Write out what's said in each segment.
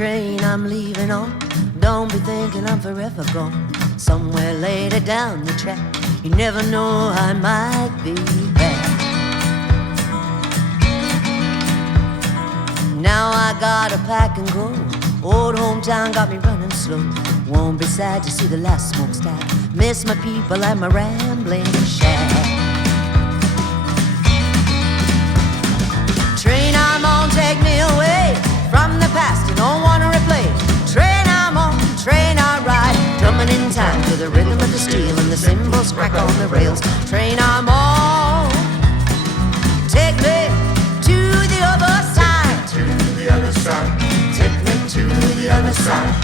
train I'm leaving on, don't be thinking I'm forever gone. Somewhere later down the track, you never know, I might be back. Now I gotta pack and go. Old hometown got me running slow. Won't be sad to see the last smokestack. Miss my people and my rambling shack. Train I'm on, take me away from the past, you don't wanna replay. Train I'm on, train I ride, drumming in time to the rhythm of the steel and the cymbals crack on the rails. Train I'm on, take me to the other side. To the other side, take me to the other side.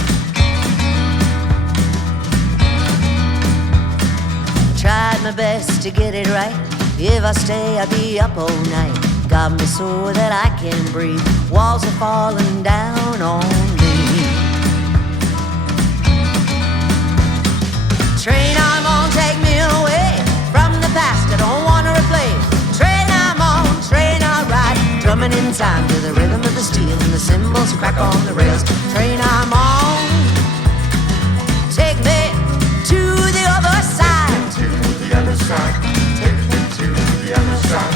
Tried my best to get it right. If I stay, I'll be up all night. Got me so that I can't breathe. Walls are falling down on me. Train I'm on, take me away from the past, I don't wanna replay. Train I'm on, train I ride, drumming in time to the rhythm of the steel and the cymbals crack on the rails. Train I'm on, take me to the other side. To the other side, take me to the other side.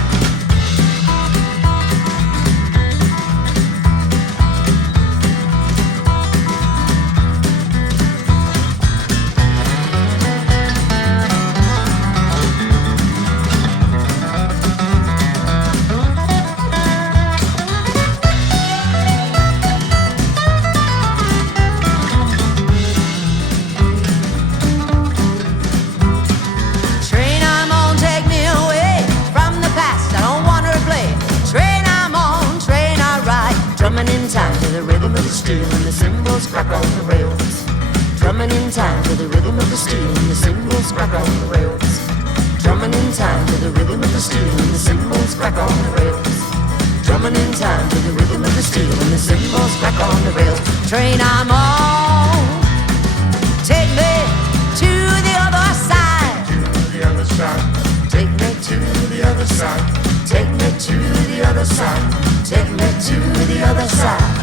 Drumming in time to the rhythm of the steel and the cymbals crack on the rails. Drumming in time to the rhythm of the steel and the cymbals crack on the rails. Drumming in time to the rhythm of the steel and the cymbals crack on the rails. Drumming in time to the rhythm of the steel and the cymbals crack on the rails. Train I'm on, take me to the other side. To the other side, take me to the other side, take me to the other side, take me to the other side.